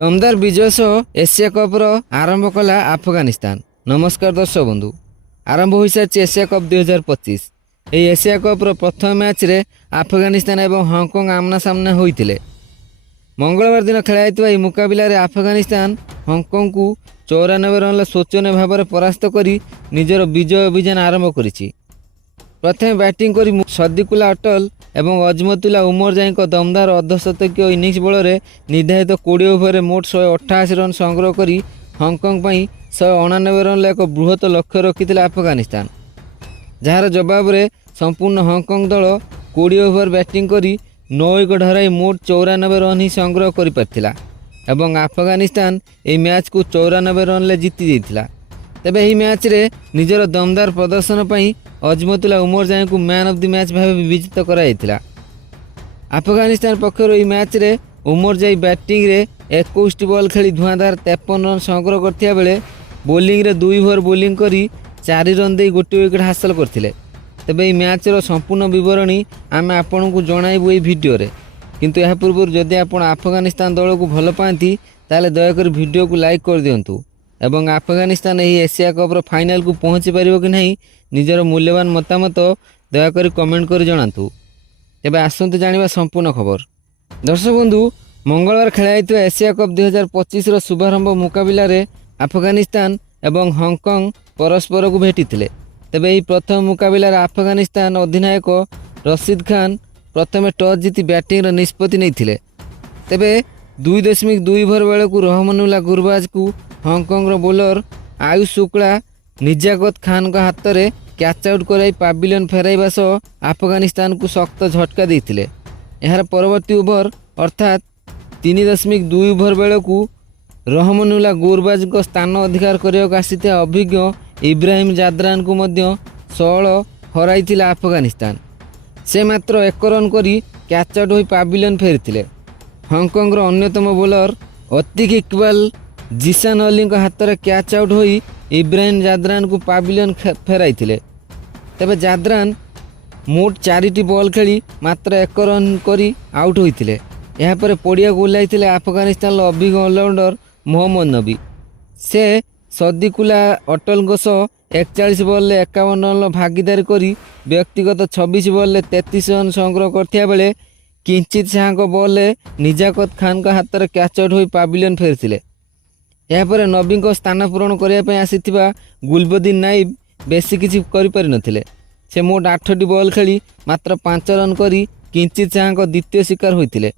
दमदार विजय सह एशिया कप्र आरंभ कला आफगानिस्तान। नमस्कार दर्शक बंधु, आरंभ हो सारी एशिया कप 2025। यह एशिया कप्र प्रथम मैच रे आफगानिस्तान एवं हांगकांग आमना सामना होते। मंगलवार दिन खेल मुकाबला आफगानिस्तान हांगकांग को 94 रन शोचनीय भाव में परास्त कर निजर विजय अभियान आरंभ करिछि। प्रथम बैटिंग कर सद्दिकुल्ला अटल एवं अजमतुल्ला उमरजाई दमदार अर्धशतकीय इनिंग्स बल निर्धारित 20 ओवर मोट 188 रन संग्रह कर हांगकांग 199 रन एक बृहत लक्ष्य रखी आफगानिस्तान, जार जवाब रे संपूर्ण हांगकांग दल 20 ओवर बैटिंग कर 9 विकेट हराई मोट 94 रन ही संग्रह कर आफगानिस्तान यह मैच को 94 रन ले जीति जाइथिला। तेबे यही मैच रे निजर दमदार प्रदर्शन पर अजमतुल्ला उमरजाई को मैन ऑफ द मैच भाव विवेचित कराइथिला। आफगानिस्तान पक्षर यह मैच रे उमरजाई बैटिंग रे 21 बॉल खेली धुआंधार 53 रन संग्रह करथिया बेले बोलिंग रे 2 ओवर बोलिंग करी 4 रन दे गोटे विकेट हासिल करथिले। तेबे यह मैच रो संपूर्ण विवरणी आमे आपनकु जणाइबु एही वीडियो रे, किंतु यह पूर्व जदि आपण आफगानिस्तान दल को भल पाती ताले दयाकर वीडियो को लाइक कर दियंतु एवं आफगानिस्तान यही एशिया कप्र फाइनाल को पहुँची पारिबो कि नहीं निजर मूल्यवान मतामत दयाकर कमेंट कर जणातु। तेबे आसंतु जानिबा संपूर्ण खबर। दर्शक बंधु, मंगलवार खेल एशिया कप 2025 रो शुभारंभ मुकाबला रे आफगानिस्तान एवं हांगकांग परस्पर को भेटिथिले। तेबे यही प्रथम मुकाबला रे आफगानिस्तान अधिनायक रशीद खान प्रथम टॉस जीति बैटिंग निष्पत्ति नहीं। तेबे 2.2 ओवर बेले को रहमानुल्लाह गुरबाज को हांगकांग बोलर आयुष शुक्ला निजाकत खान का हाथ में कैच आउट कराई पाविलियन फेराइबा सह आफगानिस्तान को शक्त झटका देते। यार परवर्ती ओवर अर्थात 3.2 ओवर बेले को रहमानुल्लाह गुरबाज को स्थान अधिकार करने आसीथिया अभिज्ञ इब्राहिम जादरान को मध्य 16 हराई आफगानिस्तान। से मात्र 1 रन करी कैच आउट हो पाविलियन फेरी। हांगकांग अन्यतम बोलर अतीक इकबाल जिशान अली हाथ में कैच आउट हो इब्राहिम जादरान को पाविलियन फेराई। तेबे जादरान मोट 4टी बॉल खेली मात्र 1 रन करी आउट होते। यापर पड़िया को ओह्ल आफगानिस्तान अभिज्ञ ऑलराउंडर मोहम्मद नबी। से सद्दिकुल्ला अटल सह 41 बॉल 51 रन भागीदारी करी व्यक्तिगत 26 बॉल 33 रन संग्रह करथिया बेले किंचित शाह बॉल निजाकत खान का हाथ में कैच आउट हो पाविलियन फेरी। यापर नबी स्थान पूरण करने आसीथिबा गुलबदीन नाइब बेसी किसी करें। से मोट 8टी बॉल खेली मात्र 5 रन करी किंचित शाह द्वितीय शिकार होते।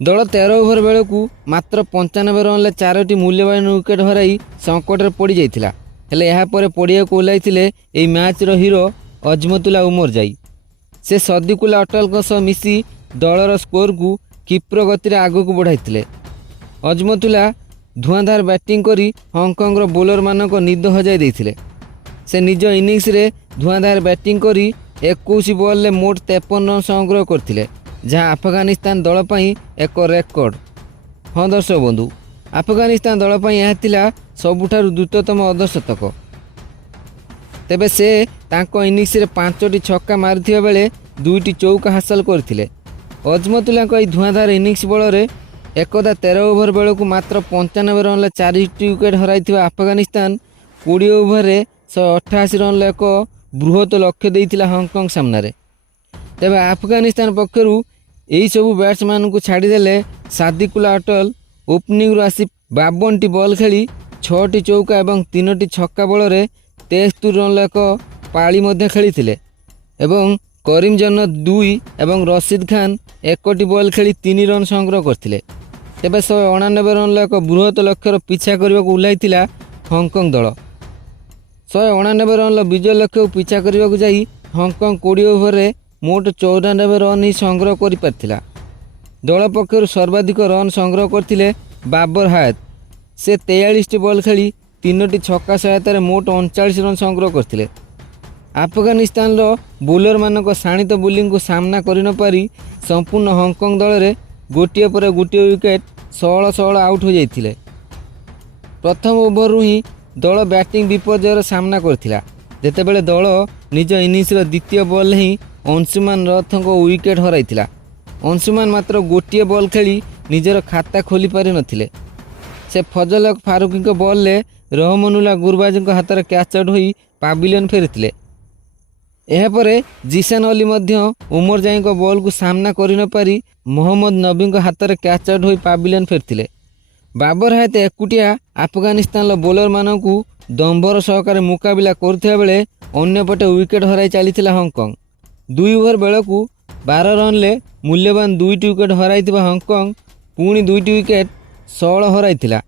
दल 13 ओवर बेले को मात्र 95 रन ले 4टी मूल्यवान विकेट हराई संकट में पड़ जाइथिला। हेले यापर पड़िया को ओह्लैथिले एही मैच रो हीरो अजमतुल्ला उमरजाई। से सद्दिकुल्ला अटल सह मिसी दलर स्कोर को क्षिप्र गति आग को बढ़ाई। अजमतुल्ला धुआंधार बैटिंग करी हांगकांग बोलर मानक निद हजाई देथिले। से निज इनिंग्स रे धुआंधार बैटिंग करी 21 बॉल ले मोट 53 रन संग्रह करथिले, जहाँ आफगानिस्तान दल पई एक रेकर्ड। हाँ दर्शक बंधु, आफगानिस्तान दल पई यह थिला सबुठारु द्रुततम अर्धशतक। तेबे से तांको इनिंग्स रे 5टी छक्का मारिथिबा बेले 2टी चौका हासिल करथिले। अजमतुल्ला को धुआंधार इनिंग्स बल रे एकदा 13 ओवर बेले को मात्र 95 रन ले 4टी विकेट हराई आफगानिस्तान 20 ओवर 188 रन ले एक बृहत लक्ष्य देइथिला हांगकांग सामने। तेबे आफगानिस्तान पक्षरु यही सबू बैट्समैन को छाड़देले सद्दिकुल्ला अटल ओपनिंग रू आसी 52टी बॉल खेली 6टी चौका और 3टी छक्का बल 73 रन ले एक पाली मध्य खेली। एवं करीम जन्नत 2 और रशीद खान 1टी बॉल खेली 3 रन संग्रह करथिले। तेबे 199 रन ले एक बृहत लक्ष्यर पिछा करने को ओह्लैथिला हांगकांग दल। 199 रन विजय लक्ष्य पिछा करने को जाई हांगकांग 20 ओवर मोट 94 रन ही संग्रह कर पारथिला। दल पक्षर सर्वाधिक रन संग्रह करथिले बाबर हायत। से 43टी बॉल खेली 3टी छक्का सहायतार मोट 39 रन संग्रह करथिले। आफगानिस्तान बोलर मानक शाणित बोलिंग को सामना कर न पारी संपूर्ण हांगकांग दल रे गोटिए पर गोटिए विकेट 16 आउट हो जाइथिले। प्रथम ओवर ही दल बैटिंग विपर्ययर सामना करथिला, जेतेबेले दल निज इनिंग्स द्वितीय बॉल ही अंशुमान रथ को विकेट हराइथिला। अंशुमान मात्र गोटिए बॉल खेली निजर खाता खोली पारि नथिले। ସେ ଫଜଲ ଫାରୁକୀଙ୍କ ବଲ୍ରେ ରହମନୁଲ୍ଲା ଗୁରବାଜଙ୍କ ହାତରେ କ୍ୟାଚ୍ ଆଉଟ୍ ହୋଇ ପାଭିଲିୟନ୍ ଫେରିଥିଲେ। ଏହାପରେ ଜିସାନ ଅଲି ମଧ୍ୟ ଉମର ଜାଇଙ୍କ ବଲ୍କୁ ସାମ୍ନା କରିନପାରି ମହମ୍ମଦ ନବୀଙ୍କ ହାତରେ କ୍ୟାଚ୍ ଆଉଟ୍ ହୋଇ ପାଭିଲିୟନ୍ ଫେରିଥିଲେ। ବାବର ହାୟତ ଏକୁଟିଆ ଆଫଗାନିସ୍ତାନର ବୋଲରମାନଙ୍କୁ ଦମ୍ଭର ସହକାରେ ମୁକାବିଲା କରୁଥିବା ବେଳେ ଅନ୍ୟପଟେ ୱିକେଟ୍ ହରାଇ ଚାଲିଥିଲା ହଂକଂ। 2 ଓଭର ବେଳକୁ 12 ରନ୍ରେ ମୂଲ୍ୟବାନ 2ଟି ୱିକେଟ୍ ହରାଇଥିବା ହଂକଂ ପୁଣି 2ଟି ୱିକେଟ୍ ସଅଳ ହରାଇଥିଲା।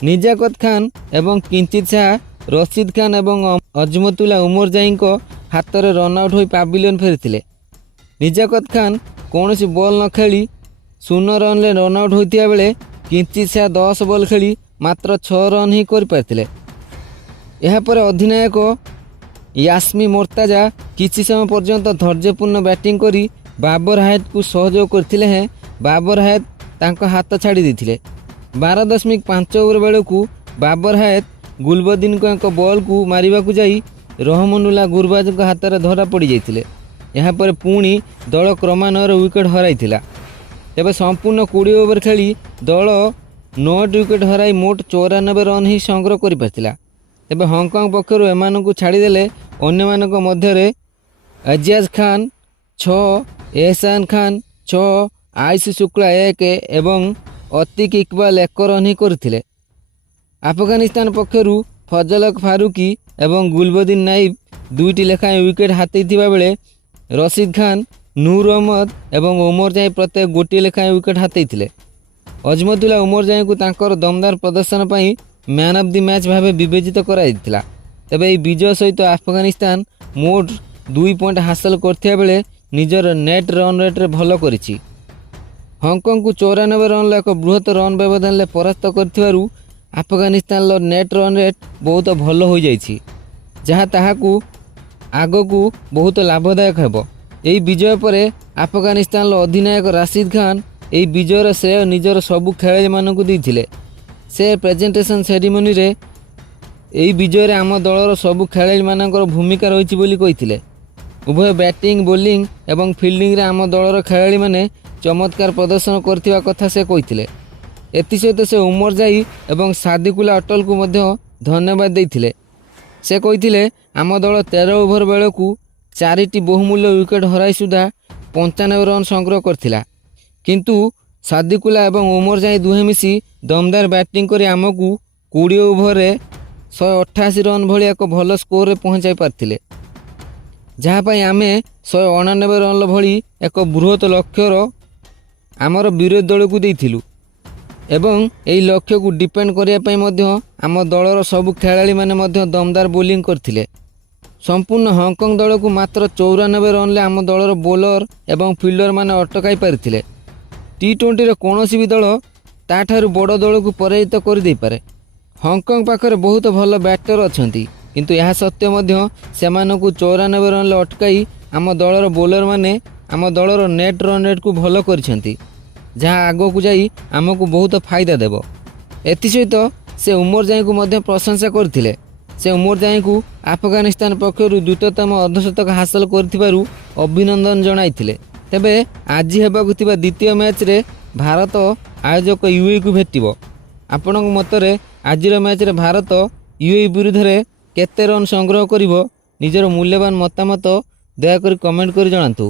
ନିଜାକତ ଖାନ୍ ଏବଂ କିଞ୍ଚିତ୍ ଶାହା ରସିଦ୍ ଖାନ୍ ଏବଂ ଅଜମତୁଲ୍ଲା ଉମର ଜାଇଙ୍କ ହାତରେ ରନ୍ଆଉଟ୍ ହୋଇ ପାଭିଲିୟନ୍ ଫେରିଥିଲେ। ନିଜାକତ ଖାନ୍ କୌଣସି ବଲ୍ ନ ଖେଳି 0 ରନ୍ରେ ରନ୍ଆଉଟ୍ ହୋଇଥିବା ବେଳେ କିଞ୍ଚିତ୍ ଶାହା 10 ବଲ୍ ଖେଳି ମାତ୍ର 6 ରନ୍ ହିଁ କରିପାରିଥିଲେ। ଏହାପରେ ଅଧିନାୟକ ୟାସ୍ମି ମୋର୍ତ୍ତାଜା କିଛି ସମୟ ପର୍ଯ୍ୟନ୍ତ ଧୈର୍ଯ୍ୟପୂର୍ଣ୍ଣ ବ୍ୟାଟିଂ କରି ବାବର ହାୟତକୁ ସହଯୋଗ କରିଥିଲେ ହେଁ ବାବର ହାୟତ ତାଙ୍କ ହାତ ଛାଡ଼ି ଦେଇଥିଲେ। 12.5 ଓଭର ବେଳକୁ ବାବର ହାୟତ ଗୁଲବଦିନଙ୍କ ଏକ ବଲ୍କୁ ମାରିବାକୁ ଯାଇ ରହମନୁଲ୍ଲା ଗୁରବାଜଙ୍କ ହାତରେ ଧରା ପଡ଼ିଯାଇଥିଲେ। ଏହାପରେ ପୁଣି ଦଳ କ୍ରମାନ୍ୱୟରେ ୱିକେଟ୍ ହରାଇଥିଲା। ତେବେ ସମ୍ପୂର୍ଣ୍ଣ 20 ଓଭର ଖେଳି ଦଳ 9ଟି ୱିକେଟ୍ ହରାଇ ମୋଟ 94 ରନ୍ ହିଁ ସଂଗ୍ରହ କରିପାରିଥିଲା। ତେବେ ହଂକଂ ପକ୍ଷରୁ ଏମାନଙ୍କୁ ଛାଡ଼ିଦେଲେ ଅନ୍ୟମାନଙ୍କ ମଧ୍ୟରେ ଏଜାଜ ଖାନ୍ 6, ଏହସାନ ଖାନ୍ 6, ଆୟୁଷ ଶୁକ୍ଲା 1 ଏବଂ ଅତିକ ଇକବାଲ 1 ରନ୍ ହିଁ କରିଥିଲେ। ଆଫଗାନିସ୍ତାନ ପକ୍ଷରୁ ଫଜଲକ ଫାରୁକୀ ଏବଂ ଗୁଲବଦିନ ନାଇବ 2ଟି ଲେଖାଏଁ ୱିକେଟ୍ ହାତେଇଥିବା ବେଳେ ରସିଦ୍ ଖାନ୍, ନୁର ଅହମ୍ମଦ ଏବଂ ଉମର ଜାଇ ପ୍ରତ୍ୟେକ ଗୋଟିଏ ଲେଖାଏଁ ୱିକେଟ୍ ହାତେଇଥିଲେ। ଅଜମତୁଲ୍ଲା ଉମର ଜାଇଙ୍କୁ ତାଙ୍କର ଦମଦାର ପ୍ରଦର୍ଶନ ପାଇଁ ମ୍ୟାନ୍ ଅଫ୍ ଦି ମ୍ୟାଚ୍ ଭାବେ ବିବେଚିତ କରାଯାଇଥିଲା। ତେବେ ଏହି ବିଜୟ ସହିତ ଆଫଗାନିସ୍ତାନ ମୋଟ 2 ପଏଣ୍ଟ ହାସଲ କରିଥିବା ବେଳେ ନିଜର ନେଟ୍ ରନ୍ ରେଟ୍ରେ ଭଲ କରିଛି। ହଂକଂକୁ 94 ରନ୍ର ଏକ ବୃହତ ରନ୍ ବ୍ୟବଧାନରେ ପରାସ୍ତ କରିଥିବାରୁ ଆଫଗାନିସ୍ତାନର ନେଟ୍ ରନ୍ ରେଟ୍ ବହୁତ ଭଲ ହୋଇଯାଇଛି, ଯାହା ତାହାକୁ ଆଗକୁ ବହୁତ ଲାଭଦାୟକ ହେବ। ଏହି ବିଜୟ ପରେ ଆଫଗାନିସ୍ତାନର ଅଧିନାୟକ ରାସିଦ୍ ଖାନ୍ ଏହି ବିଜୟର ଶ୍ରେୟ ନିଜର ସବୁ ଖେଳାଳିମାନଙ୍କୁ ଦେଇଥିଲେ। ସେ ପ୍ରେଜେଣ୍ଟେସନ୍ ସେରିମନିରେ ଏହି ବିଜୟରେ ଆମ ଦଳର ସବୁ ଖେଳାଳିମାନଙ୍କର ଭୂମିକା ରହିଛି ବୋଲି କହିଥିଲେ। ଉଭୟ ବ୍ୟାଟିଂ, ବୋଲିଂ ଏବଂ ଫିଲ୍ଡିଂରେ ଆମ ଦଳର ଖେଳାଳିମାନେ ଚମତ୍କାର ପ୍ରଦର୍ଶନ କରିଥିବା କଥା ସେ କହିଥିଲେ। ଏଥିସହିତ ସେ ଉମର ଜାଇ ଏବଂ ସାଦିକୁଲ୍ଲା ଅଟଲଙ୍କୁ ମଧ୍ୟ ଧନ୍ୟବାଦ ଦେଇଥିଲେ। ସେ କହିଥିଲେ, ଆମ ଦଳ 13 ଓଭର ବେଳକୁ 4ଟି ବହୁମୂଲ୍ୟ ୱିକେଟ୍ ହରାଇ ସୁଦ୍ଧା 95 ରନ୍ ସଂଗ୍ରହ କରିଥିଲା। କିନ୍ତୁ ସାଦିକୁଲ୍ଲା ଏବଂ ଉମର ଜାଇ ଦୁହେଁ ମିଶି ଦମଦାର ବ୍ୟାଟିଂ କରି ଆମକୁ 20 ଓଭରରେ 188 ରନ୍ ଭଳି ଏକ ଭଲ ସ୍କୋରରେ ପହଞ୍ଚାଇ ପାରିଥିଲେ, ଯାହା ପାଇଁ ଆମେ 189 ରନ୍ ଭଳି ଏକ ବୃହତ ଲକ୍ଷ୍ୟର ଆମର ବିରୋଧୀ ଦଳକୁ ଦେଇଥିଲୁ ଏବଂ ଏହି ଲକ୍ଷ୍ୟକୁ ଡିପେଣ୍ଡ କରିବା ପାଇଁ ମଧ୍ୟ ଆମ ଦଳର ସବୁ ଖେଳାଳିମାନେ ମଧ୍ୟ ଦମଦାର ବୋଲିଂ କରିଥିଲେ। ସମ୍ପୂର୍ଣ୍ଣ ହଂକଂ ଦଳକୁ ମାତ୍ର 94 ରନ୍ରେ ଆମ ଦଳର ବୋଲର ଏବଂ ଫିଲ୍ଡରମାନେ ଅଟକାଇ ପାରିଥିଲେ। T20ର କୌଣସି ବି ଦଳ ତାଠାରୁ ବଡ଼ ଦଳକୁ ପରାଜିତ କରିଦେଇପାରେ। ହଂକଂ ପାଖରେ ବହୁତ ଭଲ ବ୍ୟାଟର ଅଛନ୍ତି, କିନ୍ତୁ ଏହା ସତ୍ତ୍ୱେ ମଧ୍ୟ ସେମାନଙ୍କୁ 94 ରନ୍ରେ ଅଟକାଇ ଆମ ଦଳର ବୋଲରମାନେ ଆମ ଦଳର ନେଟ୍ ରନ୍ ରେଟ୍କୁ ଭଲ କରିଛନ୍ତି, ଯାହା ଆଗକୁ ଯାଇ ଆମକୁ ବହୁତ ଫାଇଦା ଦେବ। ଏଥିସହିତ ସେ ଉମର ଜାଇଙ୍କୁ ମଧ୍ୟ ପ୍ରଶଂସା କରିଥିଲେ। ସେ ଉମର ଜାଇଙ୍କୁ ଆଫଗାନିସ୍ତାନ ପକ୍ଷରୁ ଦ୍ୱିତୀୟତମ ଅର୍ଦ୍ଧଶତକ ହାସଲ କରିଥିବାରୁ ଅଭିନନ୍ଦନ ଜଣାଇଥିଲେ। ତେବେ ଆଜି ହେବାକୁ ଥିବା ଦ୍ୱିତୀୟ ମ୍ୟାଚ୍ରେ ଭାରତ ଆୟୋଜକ ୟୁଏଇକୁ ଭେଟିବ। ଆପଣଙ୍କ ମତରେ ଆଜିର ମ୍ୟାଚ୍ରେ ଭାରତ ୟୁଏଇ ବିରୁଦ୍ଧରେ କେତେ ରନ୍ ସଂଗ୍ରହ କରିବ? ନିଜର ମୂଲ୍ୟବାନ ମତାମତ ଦୟାକରି କମେଣ୍ଟ କରି ଜଣାନ୍ତୁ।